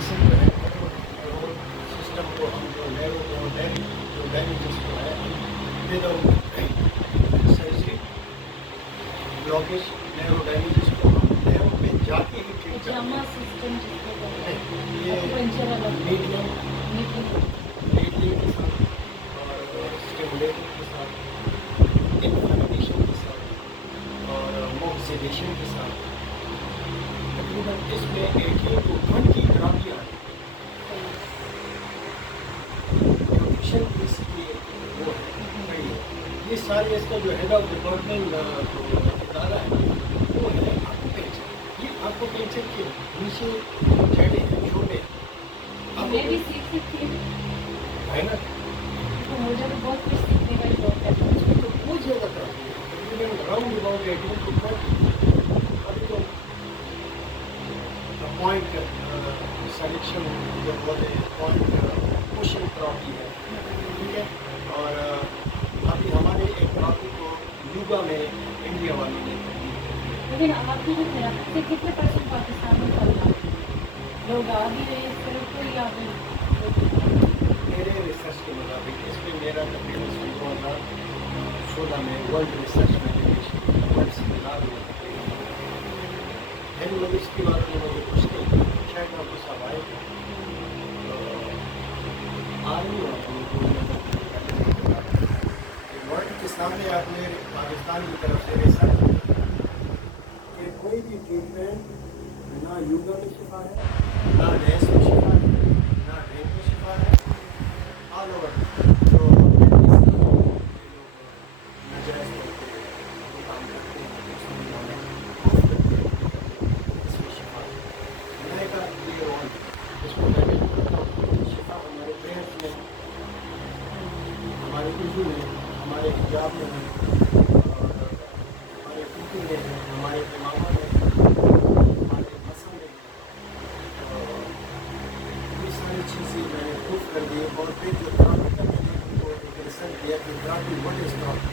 جسم جو ہے سسٹم کو ہم جو ڈیمیجز کو ہے وداؤٹ سرجری بلاکیج نیرو ڈیمیجز کو ہم نیرو میں جا کے ہی ٹھیک کرتے ہیں. یہ میڈیم کے ساتھ اور اسٹیمولیٹر کے ساتھ انفلمیشن کے ساتھ اور موکسیلیشن کے ساتھ تقریباً اس میں 18 to 20 تھراپیاں ہیں. نیوٹریشن کی اس کی وہ ہے یہ سارے اس کا جو ہیڈ آف ڈپارٹمنٹ جو ادارہ ہے وہ ہے آکوپنچر. یہ آکوپنچر کے نیچے جڑیں ہیں چھوٹے میں بھی سیکھ سکتی ہوں ہے نا. تو مجھے بھی بہت کچھ سیکھنے کا شوق ہے. تو بہت زیادہ تھراپی ہے تقریباً راؤنڈ اباؤٹ 18 to 20. ابھی تو پوائنٹ سلیکشن جو بولتے ہیں پوائنٹ پوشن تھراپی ہے ٹھیک ہے. اور ابھی ہمارے ایک تھراپی کو یوگا میں انڈیا والوں نے لیکن آپ کی جو تھراپی سے کتنے پرسنٹ پاکستان میں چل رہا ہے؟ لوگ آ بھی رہے اس طرف کو یا پھر میرے ریسرچ کے مطابق اس میں میرا تقریباً 2016 میں world research magazine world seminar ہوا تقریباً مجھے اس کے بارے میں مجھے کچھ نہیں شاید ڈاکٹر صاحب آئے تھے آرمی ورلڈ کے سامنے آپ نے پاکستان کی طرف سے ریسرچ کہ کوئی بھی ٹریٹمنٹ نہ یوگا میں شفا ہے نہ ڈینس میں شفا ہے نہ ڈرینک میں شفا ہے. آل اوور جو ناجائز طور پہ کام کرتے ہیں اس میں شفا ہے. میں کا یہ رول اس کو میں شفا ہمارے پریئرس میں ہمارے اردو میں ہمارے حجاب میں ہے اور ہمارے فکر میں ہے ہمارے امامہ میں ہمارے مسئلہ میں یہ ساری چیزیں میں نے پروف کر دی. اور پھر جو تھراپی کا میں نے ان کو ایک ریسرچ دیا کہ تھراپی واٹ از تھراپی.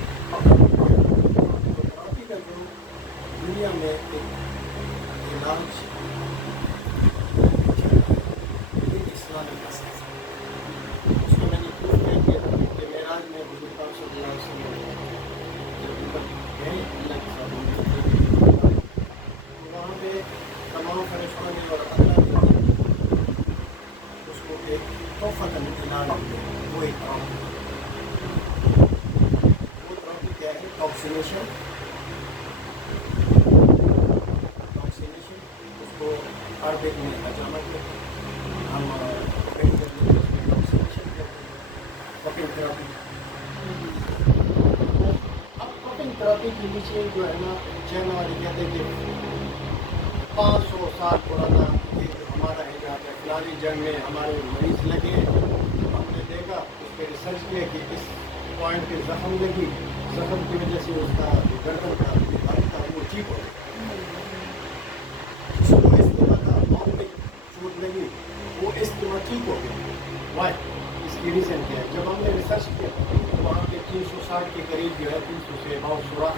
تو تھراپی کا جو دنیا میں ایک علاج یہ اسلامک اساس ہے. اس کو میں نے پروف کیا کہ معراج میں حضور پاک صلی اللہ علیہ وسلم جب گئے اللہ کے ساتھ وہاں پہ تمام فرشتوں نے اور اللہ نے اس کو ایک تحفہ کا اعلان کیا. وہ ایک تھراپی وہ تھراپی کیا ہے ٹاکسینیشن اس کو عربک میں ترجمہ کرتے ہیں ہم ٹاکسینیشن کرتے ہیں پپنگ تھراپی. اب پپنگ تھراپی کے نیچے جو ہے نا چائنا والے کہتے ہیں کہ 500 سال پرانا یہ جو ہمارا حجاب ہے فلانی جنگ میں ہمارے مریض لگے ہم نے دیکھا اس پہ ریسرچ کیا کہ اس پوائنٹ پہ زخم لگی زخم کی وجہ سے اس کا گردن کا بیماری تھا وہ ٹھیک ہو گیا. جس کو استعمال کا پاؤں میں چوٹ لگی وہ استعمال ٹھیک ہو گیا. وائی اس کی ریزن کیا ہے. جب ہم نے ریسرچ کیا تو وہاں پہ 360 کے قریب جو ہے 300 سے بہت سوراخ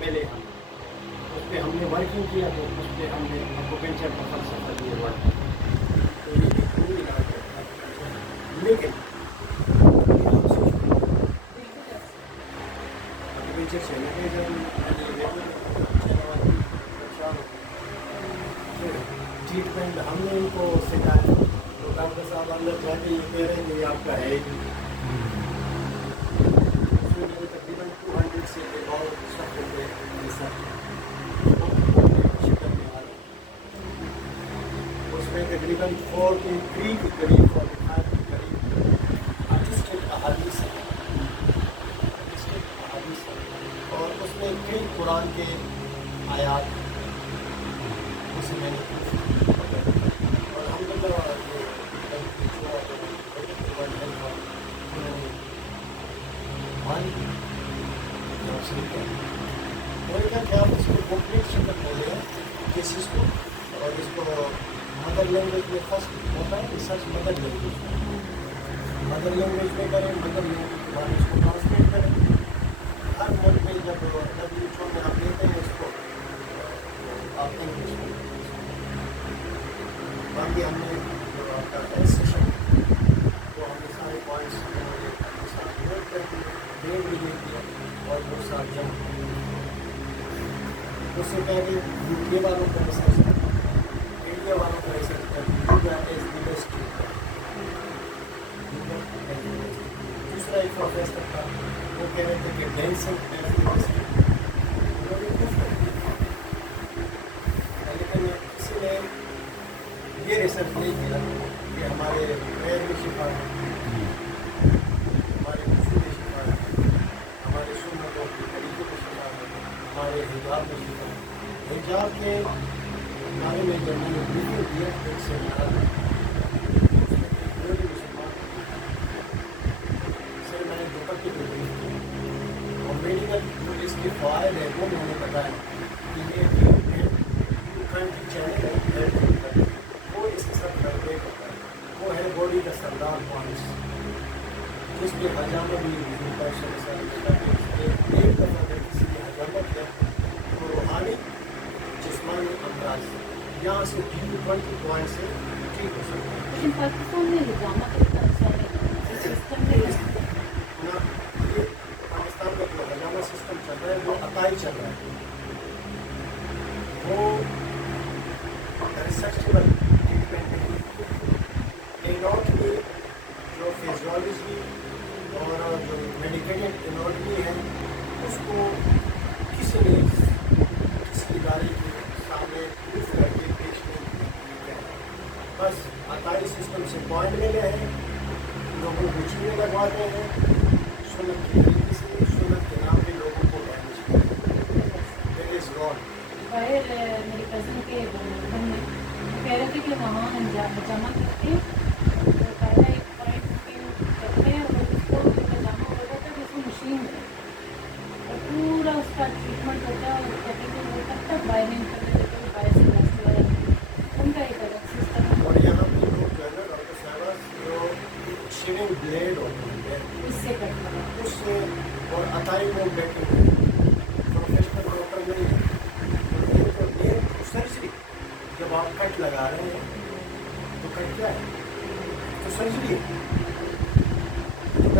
ملے ہم اس پہ ہم نے ورکنگ کیا تو اس پہ ہم نے اکوپنچر کا فلسفہ دیا ورک. تو یہ بھی کوئی علاج ہے لیکن اکوپنچر سے ٹریٹمنٹ ہم نے ان کو سکھایا تو ڈاکٹر صاحب اندر جاتے یہ کہہ رہے ہیں کہ آپ کا ہے تقریباً 200 سے بہت سخت ہو گئے شکل میں آ رہا اس میں تقریباً 43 کے قریب 45 کے قریب آرٹسٹک احادیث ہے اور اس میں کئی قرآن کے آیات اسے میں نے اور ہم میرے خیال اس کو کمپلیٹ شکل ہو گیا کیسز کو اور اس کو مدر لینگویج میں فرسٹ ہوتا ہے ریسرچ مدر لینگویج میں کریں مدر لینگویج کے بعد اس کو ٹرانسلیٹ کریں. ہر ملک میں جب WHO میں آپ لیتے ہیں اس کو آپ انگلش میں باقی ہم نے جو آپ کا ہے سیشن وہ ہم نے سارے پوائنٹس ساتھ نوٹ کر دیے، ڈیٹ بھی دے دیا اور وہ ساتھ جمع کر دیا۔ اس سے پہلے یو کے والوں کا ریسرچ کرنا، انڈیا والوں کا ریسرچ کرنا، دوسرا ایک پروفیسر تھا وہ کہہ رہے تھے کہ ڈینسن یونیورسٹی انہوں نے پروف کر دیا، لیکن کسی نے یہ ریسرچ نہیں کیا کہ ہمارے پیر میں شفا ہے، ہمارے خوشی میں شفا ہے، ہمارے سنتوں کے طریقے میں شفا ہے، ہمارے حجاب میں شفا ہے۔ حجاب کے بارے میں جب میں نے ویڈیو دیا ایک سیمینار میں سر میں نے دوپٹے کو بریف کیا اور میڈیکل جو اس کے فوائد ہے وہ میں نے بتایا کہ یہ چینل ہے وہ اس کے ساتھ گڑبڑ کرتا ہے، وہ ہے باڈی کا سردار پوائنٹس جس میں حجامہ بھی ہوتا ہے، ایک دفعہ اگر کسی نے حجامت کیا تو روحانی جسمانی امراض یہاں سے 20 پوائنٹ سے ٹھیک ہو سکتا ہے۔ لیکن پاکستان میں حجامت اتنا اچھا نہیں سسٹم میں یہ پاکستان کا جو حجامہ سسٹم چل رہا ہے وہ عطائی چل رہا ہے، وہ ریسرچیبل ٹریٹمنٹ اناٹمی جو فیزیولوجی اور جو میڈیکل اناٹمی ہے اس کو کسی نے کسی ادارے کے سامنے پروف کر کے پیش نہیں کیا، بس عطائی سسٹم سے پوائنٹ لے گئے ہیں، لوگوں کو چیزیں لگواتے ہیں، سنت کے طریقے سے سنت کے نام پہ لوگوں کو ڈیمیج کرتے ہیں۔ That is wrong. باہر میری کزن کے گھر میں وہ کہہ رہے تھے کہ وہاں حجامہ کرتے ہیں تو پہلا ایک پوائنٹ کرتے ہیں اور اس کو حجامہ ہو جاتا ہے تو اس کو مشین ہے اور پورا اس کا ٹریٹمنٹ ہوتا ہے اور کٹنگ وہ تب تک باہر نہیں کرنے دیتے کہ باہر سے ویسٹ والا ان کا ایک الگ سسٹم ہے، اور یہاں پہ لوگ جو ہے نا ڈاکٹر صاحبہ جو شیونگ بلیڈ ہوتے ہیں اس سے کرتا ہے۔ اس سے اور عطائی لوگ بیٹھے ہوئے ہیں، پروفیشنل ڈاکٹر نہیں ہے، یہ سرجری جب آپ کٹ لگا رہے ہیں تو کٹ کیا ہے؟ تو سرجری ہے، جب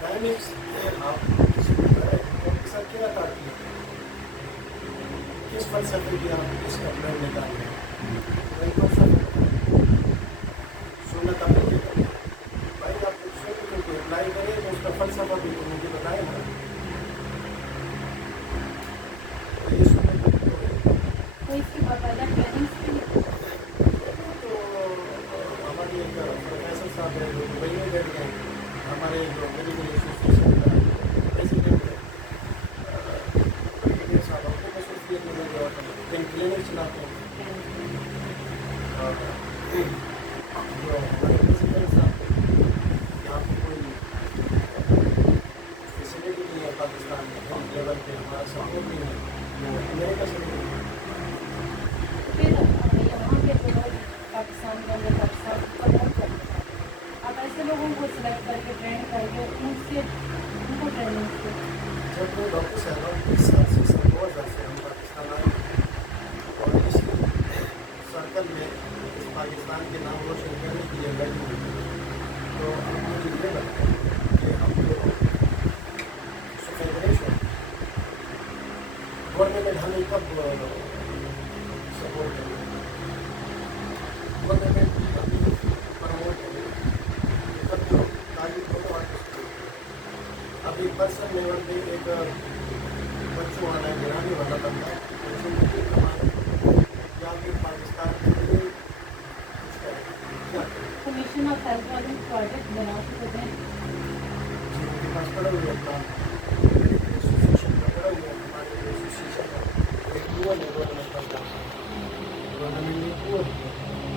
ڈائمیج آپ کسی کو کر رہے ہیں تو آپ کے ساتھ کیا کاٹتی ہے؟ کس فلسفے کی آپ اس کا بلڈ نکال رہے ہیں؟ وہی فلسفہ سنت آپ نے بھائی آپ کو سنت کو اپلائی کریں تو اس کا فلسفہ بھی تو مجھے بتائیں نا، تو یہ سنت تو اس کی باقاعدہ ٹریننگس بھی تو ہماری ایک پروفیسر صاحب ہے جو دبئی میں بیٹھ گئے، ہمارے جو میڈیکل ایسوسیشن کا پریزیڈنٹ ہے انجینئر صاحب، آپ کو ایسوسیٹ میں جو کلینک چلاتے ہیں، جو ہمارے پریزیڈنٹ صاحب یہاں پہ کوئی فیسلٹی نہیں ہے پاکستان میں لیول پہ، ہمارا سپورٹ نہیں ہے، وہ امریکہ سے نہیں ہے۔ پھر یہاں کے جو لوگ پاکستان کے اندر پاکستان کو پروموٹ کرتے ہیں، آپ ایسے لوگوں کو سلیکٹ کر کے ٹرین کر کے ان سے ان کو ٹریننگ دیں۔ جب وہ ڈاکٹر صاحبہ 20 سال سے 2000 سے ہم پاکستان آئے اور اس سرکل میں اس پاکستان کے نام روشن کرنے کے لیے بیٹھے ہوئے، تو آپ مجھے یہ بتائیں کہ ہم جو فیڈریشن گورنمنٹ ہمیں کب سپورٹ کرے، گورنمنٹ پروموٹ کرے، کب جو تعلیم کو آرٹسٹ ابھی پرسنل لیول پہ ایک بچوں والا گرانے والا بندہ زندگی کمائے یا پھر پاکستان کے لیے کچھ کرے، کیا کرے؟ کمیشن آف ہیلتھ والے پروجیکٹ بنا کے دیں، جی ان کے پاس پڑا ہوا کام ایسوسیشن کا پڑا ہوا، ہمارے ایسوسیشن کا ایک پور ہے گورنمنٹ کا کام، گورنمنٹ نے پور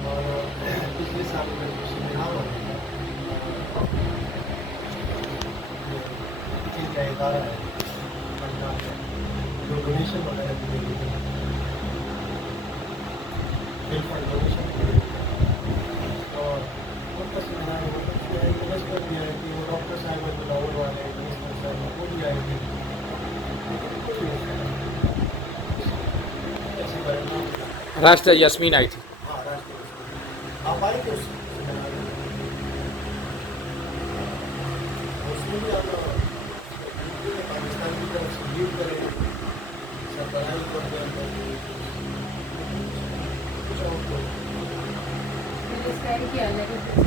اور پچھلے سال میں سیمینار ہوا کا ادارہ ہے پنجاب میں جو ڈونیشن وغیرہ بھی دے دیتے ہیں، بل فنڈ ڈونیشن بھی دے دیتے ہیں، اور ان کا سیمینار انویسٹمنٹ بھی آئے تھی، وہ ڈاکٹر صاحب لاہور والے انویسٹمنٹ صاحب وہ بھی آئے تھے، ایسی بڑے راشٹر یاسمین آئی تھی۔ ہاں راشٹریہ تو اس میں بھی آپ پاکستان کی طرف سے لیڈ کریں سربراہی طور پہ کچھ اور پھر اس کا ایک ہی حال ہے کہ